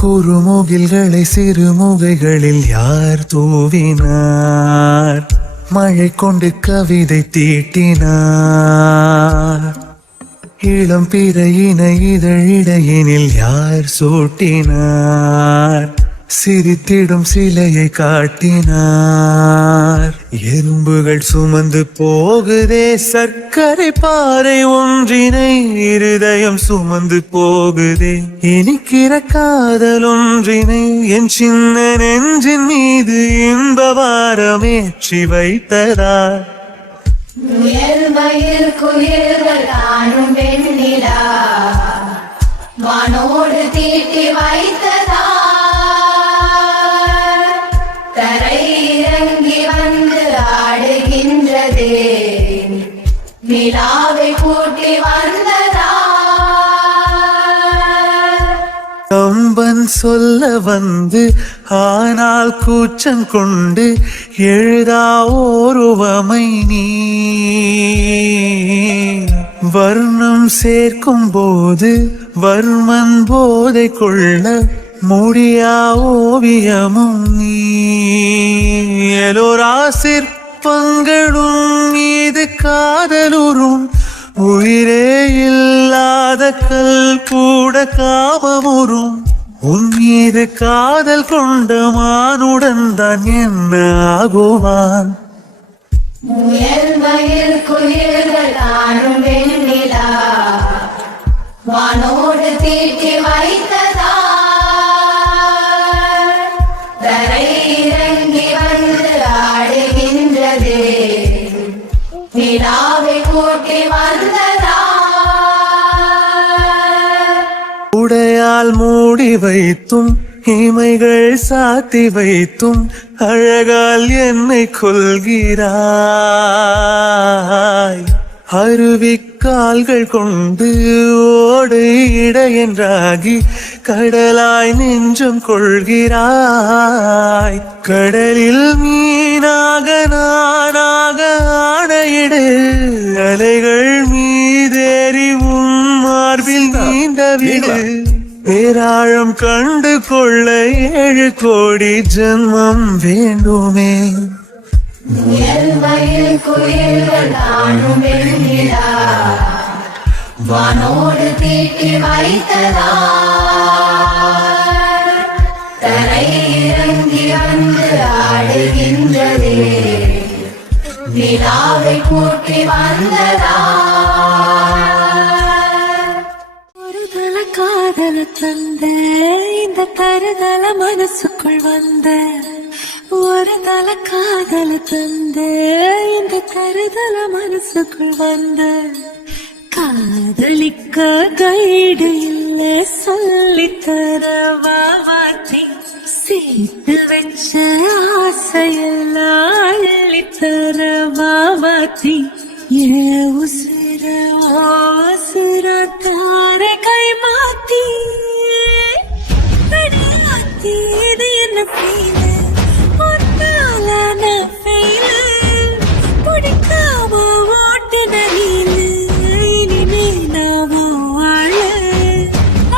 குறுமுகில்களை சிறுமுகைகளில் யார் தூவினார்? மழை கொண்டு கவிதை தீட்டினார். இளம் பிறையின இதழிடையினில் யார் சூட்டினார்? சிரித்திடும் சிலையை காட்டினார். எறும்புகள் சுமந்து போகுதே சர்க்கரை பாறை ஒன்றினை, இருதயம் சுமந்து போகுதே இனிக்கிற காதல் ஒன்றினை. என் சின்ன நெஞ்சின் மீது இன்ப வாரமேற்றி வைத்ததார். முயல் குயில்கள் காணும் வெண்ணிலா வானோடு தீட்டி வைத்ததா. தரை இறங்கி வந்து ஆடுகின்றதே நிலாவை கூட்டி வந்ததா. கம்பன் சொல்ல வந்து ஆனால் கூச்சம் கொண்டு எழுதா ஓருவமை நீ. வர்ணம் சேர்க்கும் போது வர்மன் போதை கொள்ள முடியா ஓவியமும் நீ. எலோரா சிற்பங்களும் மீது காதலுறும், உயிரே இல்லாத கல் கூட காமமுறும். உன் மீது காதல் கொண்ட மானுடன் தான் என்ன ஆகுவான்? முயல் குயில்கள் காணும் வெண்ணிலா வானோடு தீட்டி வைத்ததா. தரை இறங்கி வந்து ஆடுகின்றதே நிலாவை கூட்டி வந்ததா. உடையால் மூடி வைத்தும் இமைகள் சாத்தி வைத்தும் அழகால் என்னை கொள்கிறாய். அருவிக்கால்கள் கொண்டு ஓடு இடையென்றாகி கடலாய் நெஞ்சம் கொள்கிறாய். கடலில் மீனாக நானாக ஆடையிடு, அலைகள் மீதேறி உன் மார்பில் நீண்ட விடு. பேராழம் கண்டு கொள்ள 7 கோடி ஜென்மம் வேண்டுமே. முயல் குயில்கள் காணும் வெண்ணிலா வானோடு தீட்டி வைத்ததா. தரை இறங்கி வந்து ஆடுகின்றதே நிலாவை கூட்டி வந்ததா. காதல தந்த இந்த கருதல மனசுக்குள் வந்த, ஒரு தல காதல தந்த இந்த கருதல மனசுக்குள் வந்த. காதலிக்க கைடு இல்ல சொல்லித்தர வாத்தி, சேர்த்து வச்ச ஆசையெல்லாம் அள்ளித்தர வாத்தி. ஏ உசிர உசிர தார கை மாத்தி மாத்தி. இது என்ன ஃபீல்? ஒன்னால நான் ஃபெயில். பிடிக்காம ஓட்டுன நீலு இனிமே நான் வாழ.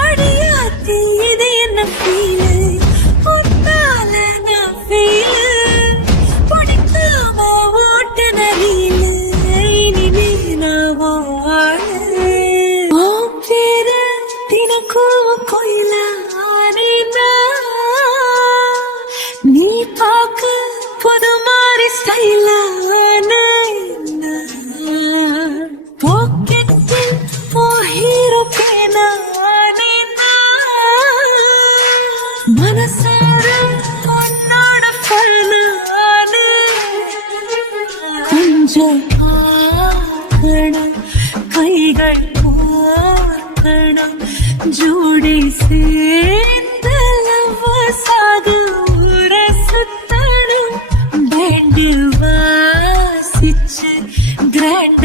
அடியாத்தி இது என்ன ஃபீல்? ஒன்னால நான் ஃபெயில். பிடிக்காம ஓட்டுன நீலு இனிமே நான் வாழ. கோயிலா நீ பார்க்க புது மாதிரி ஸ்டைலா. பாக்கெட்டில் ஹீரோ பேனா மனசார உன்னோட ஃபேனா. கொஞ்சம் பார்க்கணும் கைகள் பார்க்கணும் ஜோடி சேர்ந்து லவ்வசாக ஊர சுத்தணும். பேண்டு வாசிச்சு கிராண்ட்